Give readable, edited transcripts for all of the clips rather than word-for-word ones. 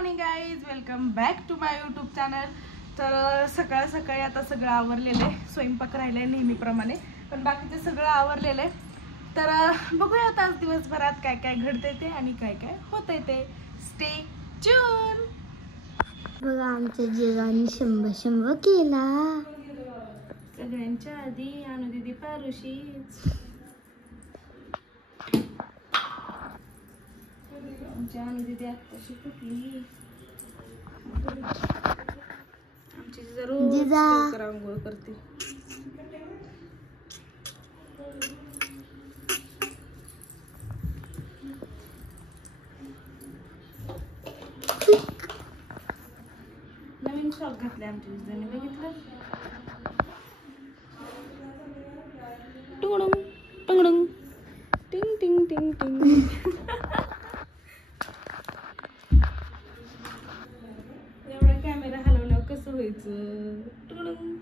Morning guys, welcome back to my YouTube channel. तर सकाळ सकाळी आता सगळं आवरलेलं आहे. स्वयंपाक राहिलाय नेहमीप्रमाणे, पण बाकीचं सगळं आवरलेलं आहे. तर बघूया आता आज दिवसभरात काय काय घडतंय ते आणि काय काय होतंय ते. Stay tune. बघा आमच्या जिजानी शंभ केला. सगळ्यांच्या आधी अनुदिदी पारुशीच. आमच्या अनुदिदी आत्ताशी कुठली आमची जिजा आंघोळ करते. नवीन फ्रॉक घातले आमच्या जिजाने, बघितलं. टुंगडुंग टुंगडुंग टिंग टिंग टिंग टिंग. एवढा कॅमेरा हलवल्यावर कसं व्हायचं? टुंगडुंग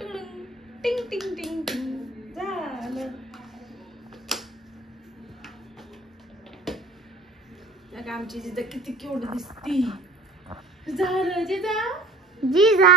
टुंगडुंग टिंग टिंग टिंग टिंग. झालं. आमची जिजा किती क्यूट दिसती. झालं जिजा. जिजा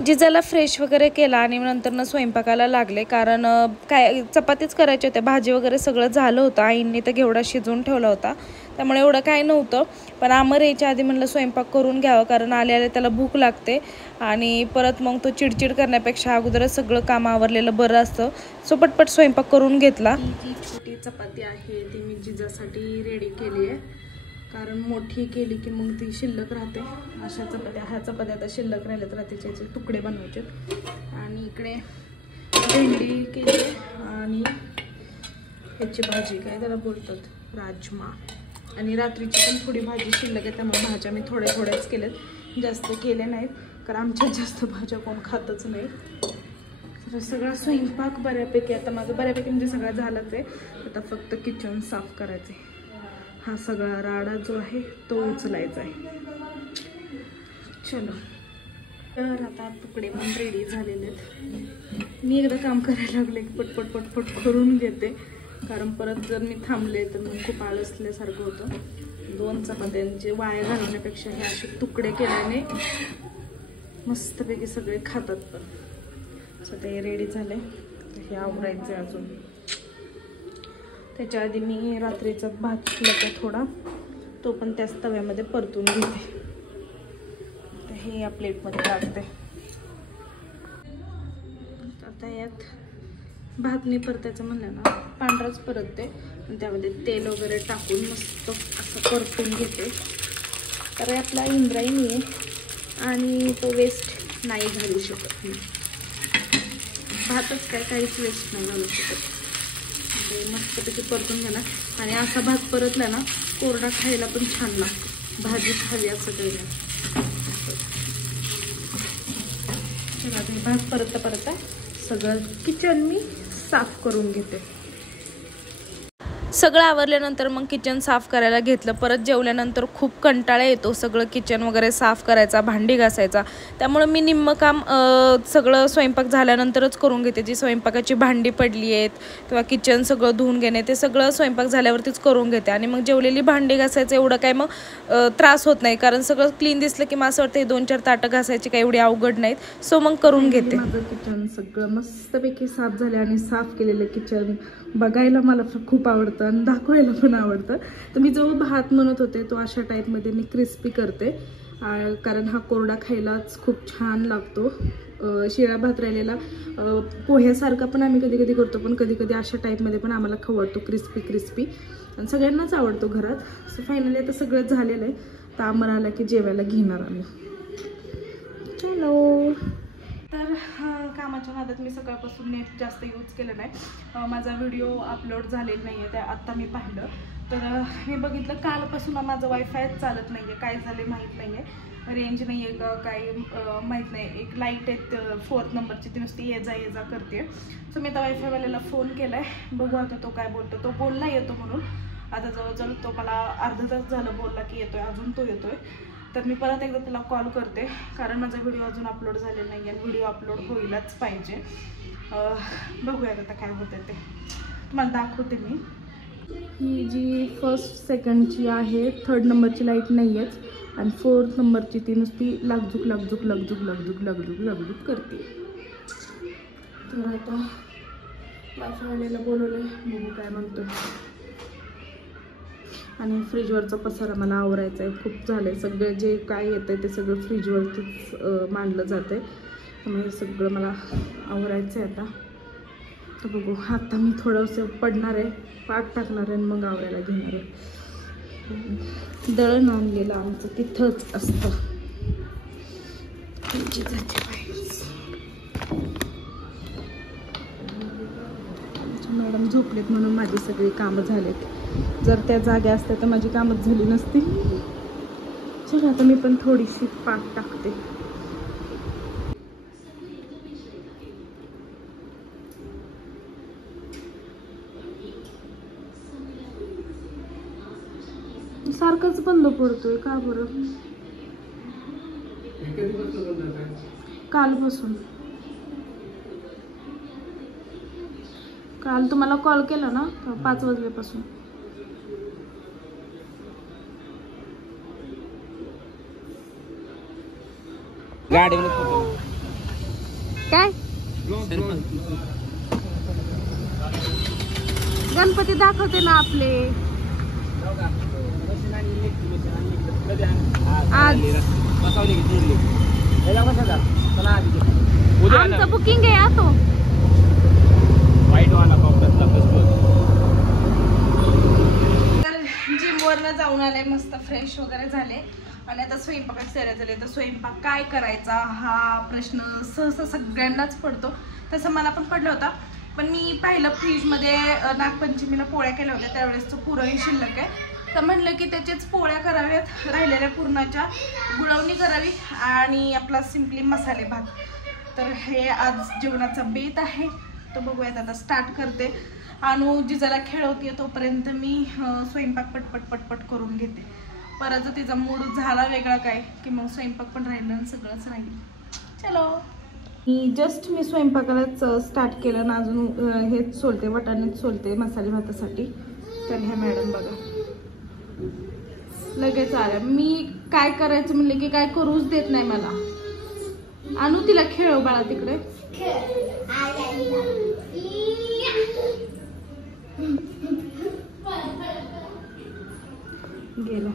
जिजाला फ्रेश वगैरे केला आणि नंतर स्वयंपाकाला लागले. कारण काय चपातीच करायच्या होत्या, भाजी वगैरे सगळं झालं होतं. आईंनी तर घेवडा शिजवून ठेवला होता, त्यामुळे एवढं काय नव्हतं. पण आमर यायच्या आधी म्हणलं स्वयंपाक करून घ्यावं, कारण आल्याला त्याला भूक लागते आणि परत मग तो चिडचिड करण्यापेक्षा अगोदरच सगळं काम आवरलेलं बरं असतं. सो पटपट स्वयंपाक करून घेतला. जी छोटी चपाती आहे ती मी जिजासाठी रेडी केली आहे, कारण मोठी केली की मग ती शिल्लक राहते. अशा चपात्या, ह्या चपात्या आता शिल्लक राहिल्या तर त्याचे तुकडे बनवायचे. आणि इकडे भेंडी केली आणि ह्याची भाजी, काय त्याला बोलतात, राजमा. आणि रात्रीची पण थोडी भाजी शिल्लक आहे, त्यामुळे भाज्या मी थोड्याच केल्यात, जास्त केल्या नाहीत, कारण आमच्यात जास्त भाज्या कोण खातच नाही. तर सगळा स्वयंपाक बऱ्यापैकी आता माझं बऱ्यापैकी म्हणजे सगळं झालंच आहे. आता फक्त किचन साफ करायचं आहे. हा सगळा राडा जो आहे तो उचलायचा आहे. चलो, तर आता तुकडे पण रेडी झालेले आहेत. मी एकदा काम करायला लागले की पटपट पटपट करून घेते, कारण परत जर मी थांबले तर मग खूप आळसल्यासारखं होतं. 2 चपात्यांचे वाया घालण्यापेक्षा हे असे तुकडे केल्याने मस्तपैकी सगळे खातात. पण सध्या हे रेडी झाले, हे आवरायचे अजून. त्याच्या आधी मी रात्रीचा भात शिल्लक थोडा, तो पण त्याच तव्यामध्ये परतून घेते. तर हे या प्लेटमध्ये टाकते. आता यात भात मी परतायचं म्हणलं ना, पांढराच परतते, आणि त्यामध्ये तेल वगैरे टाकून मस्त असं परतून घेते. तर आपला इंद्रायणी आहे आणि तो वेस्ट नाही घालू शकत. भातच काहीच वेस्ट नाही घालू शकत. मस्तपैकी परतून घ्या ना. आणि असा भात परतला ना, कोरडा खायला पण छान लागतो. भाजी खावी असं काही नाही. भात परतता सगळं किचन मी साफ करून घेते. सगळं आवरल्यानंतर मग किचन साफ करायला घेतलं. परत जेवल्यानंतर खूप कंटाळा येतो सगळं किचन वगैरे साफ करायचा, भांडी घासायचा. त्यामुळे मी निम्मं काम सगळं स्वयंपाक झाल्यानंतरच करून घेते. जी स्वयंपाकाची भांडी पडली आहेत किंवा किचन सगळं धुवून घेणे, ते सगळं स्वयंपाक झाल्यावरतीच करून घेते. आणि मग जेवलेली भांडी घासायचं एवढं काय मग त्रास होत नाही, कारण सगळं क्लीन दिसलं की मला असं वाटतं हे 2-4 ताटं घासायची काही एवढी अवघड नाहीत. सो मग करून घेते. माझं किचन सगळं मस्तपैकी साफ झालं आणि साफ केलेलं किचन बघायला मला खूप आवडतं आणि दाखवायला पण आवडतं. तर मी जो भात म्हणत होते तो अशा टाईपमध्ये मी क्रिस्पी करते, कारण हा कोरडा खायलाच खूप छान लागतो. शिळा भात राहिलेला पोह्यासारखा पण आम्ही कधी कधी करतो, पण कधी कधी अशा टाईपमध्ये पण आम्हाला खवडतो क्रिस्पी, आणि सगळ्यांनाच आवडतो घरात. सो फायनली आता सगळं झालेलं आहे. तर आम्हाला आला की जेवायला घेणार आम्ही. चलो. तर कामाच्या नादात मी सकाळपासून नेट जास्त यूज केलं नाही. माझा व्हिडिओ अपलोड झालेला नाही आहे, त्या आत्ता मी पाहिलं तर मी बघितलं कालपासून माझं वायफाय चालत नाही आहे. काय झालं माहीत नाही आहे, रेंज नाही आहे का काय माहीत नाही. एक लाईट आहे 4th नंबरची, ती नुसती ये जा करते. सो मी आता वायफायवाल्याला फोन केला आहे, बघू आता तो काय बोलतो. तो बोलला येतो म्हणून. आता जवळजवळ तो मला अर्धा तास झालं बोलला की येतोय, अजून तो येतोय. तर मी परत एकदा तुला कॉल करते, कारण माझा व्हिडिओ अजून अपलोड झालेला नाही आणि व्हिडिओ अपलोड होईलच पाहिजे. बघूयात आता काय होतं ते, तुम्हाला दाखवते मी. ही जी फर्स्ट सेकंडची आहे, 3rd नंबरची लाईट नाही आहेच, आणि 4th नंबरची ती नुसती लागझुक लागझुक लागझुक लागझुक लागझुक लागझुक करते. तर आता वायफायला बोलवलं, बघू काय म्हणतो. आणि फ्रीजवरचा पसारा मला आवरायचा आहे, खूप झालं आहे. सगळं जे काय येतं आहे ते सगळं फ्रीजवरतीच मांडलं जातं आहे, त्यामुळे सगळं मला आवरायचं आहे आता. तर बघू, आता मी थोडंसं पडणार आहे, पाठ टाकणार आहे आणि मग आवरायला घेणार आहे. दळण आणलेलं आमचं तिथंच असतं. मॅडम झोपलेत म्हणून माझी सगळी कामं झालेत. जर त्या जाग्या असत्या तर माझी कामच झाली नसती. चला आता मी पण थोडीशी पाठ टाकते. सारखंच बंद पडतोय का बरं? कालपासून. काल तुम्हाला कॉल केला ना 5 वाजल्यापासून. काय गणपती दाखवते ना आपले आज. आमचं बुकिंग आहे या तो. तर जिमवरनं जाऊन आले, मस्त फ्रेश वगैरे झाले आणि आता स्वयंपाकात तयारी झाली. तर स्वयंपाक काय करायचा हा प्रश्न सहसा सगळ्यांनाच पडतो, तसं मला पण पडलं होता. पण मी पाहिलं फ्रीजमध्ये नागपंचमीला पोळ्या केल्या होत्या, त्यावेळेसचं पुरणही शिल्लक आहे. तर म्हणलं की त्याच्याच पोळ्या कराव्यात, राहिलेल्या पुरणाच्या गुळवणी करावी आणि आपला सिम्पली मसाले भात. तर हे आज जेवणाचा बेत आहे. तर बघूयात, आता स्टार्ट करते. आणि जिजाला खेळवते तोपर्यंत मी स्वयंपाक पटपट पटपट करून घेते. परत जर तिचा मूड झाला वेगळा काय की मग स्वयंपाक पण राहिलं आणि सगळंच राहील. चलो, मी स्वयंपाकालाच स्टार्ट केलं ना, अजून हेच सोलते, वाटाणेच सोलते मसाले भातासाठी. तर ह्या मॅडम बघा लगेच आल्या. मी काय करायचं म्हणले की काय करूच देत नाही मला. आणू तिला खेळव बाळा तिकडे. गेला.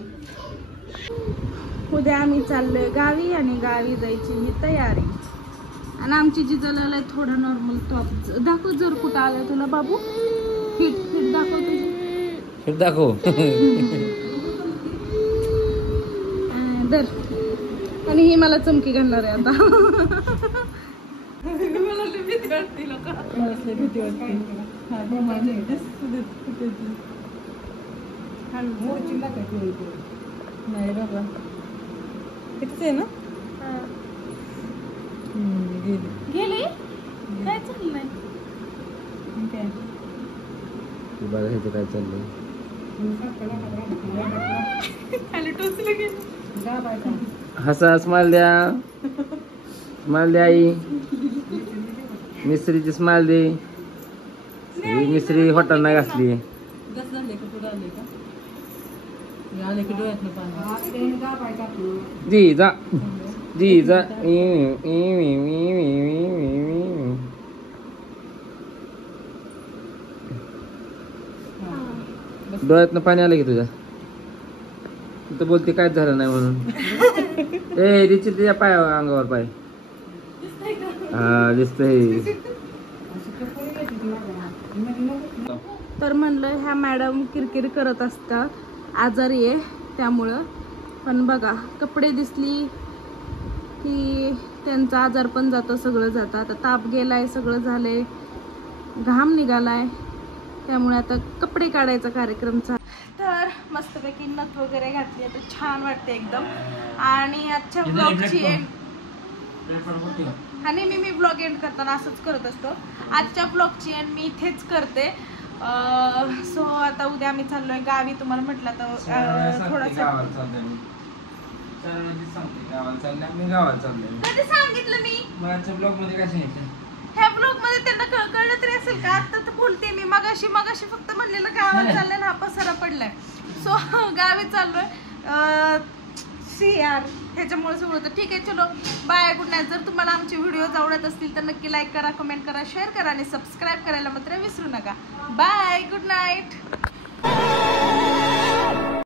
उद्या आम्ही चाललोय गावी आणि गावी जायची ही तयारी. आणि आमची जिजाला थोडा नॉर्मल टॉप दाखव. जर कुठं आलाय तुला बाबू, फिट फिट दाखव. तुझी फिट दाखव. दर. आणि ही मला चमकी घालणार आहे आता. मला भीती वाटते लोक. भीती वाटते. नाही बाबा, कितीच आहे ना. गेली काय चाललंय काय चाललंय. खाली टोचलं गेलं. हसा, स्माइल द्या, स्माइल द्या आई. मिस्त्रीची स्माइल दे. मिस्त्री हॉटेल नाही घासली. जी जा, जी जा. डोळ्यातनं पाणी आलं की तुझ्या. तू बोलते काय झालं नाही म्हणून. ए तिची तुझ्या पाय अंगावर पाय. हा दिसतंय. तर म्हणलं ह्या मॅडम किरकिर करत असतात, आजारी आहे त्यामुळं. पण बघा कपडे दिसली की त्यांचा आजार पण जातो, सगळं जातं. आता ताप गेलाय, सगळं झालंय, घाम निघालाय, त्यामुळे आता कपडे काढायचा कार्यक्रम चालू. तर मस्तपैकी नथ वगैरे घातली, आता छान वाटते एकदम. आणि आजच्या ब्लॉगची एंड, आणि मी ब्लॉग एंड करताना असंच करत असतो. आजच्या ब्लॉगची एंड मी इथेच करते. सो आता उद्या आम्ही चाललोय गावी. तुम्हाला म्हटलं तर थोडासा सांगते गावाला चाललंय, मी गावाला चाललोय. कधी सांगितलं मी? माझ्या ब्लॉग मध्ये काय सांगितलं? ह्या ब्लॉग मध्ये त्यांना कळलं तरी असेल का? आता तर बोलते मी, मगाशी फक्त म्हणलेलं गावाला चाललंय ना, हा पसारा पडलाय. सो गावी चाललोय. यार ह्याच्यामुळे सगळं होतं. ठीक आहे, चलो बाय, गुड नाईट. जर तुम्हाला आमचे व्हिडिओज आवडत असतील तर नक्की लाईक करा, कमेंट करा, शेअर करा आणि सबस्क्राईब करायला मात्र विसरू नका. Bye, good night.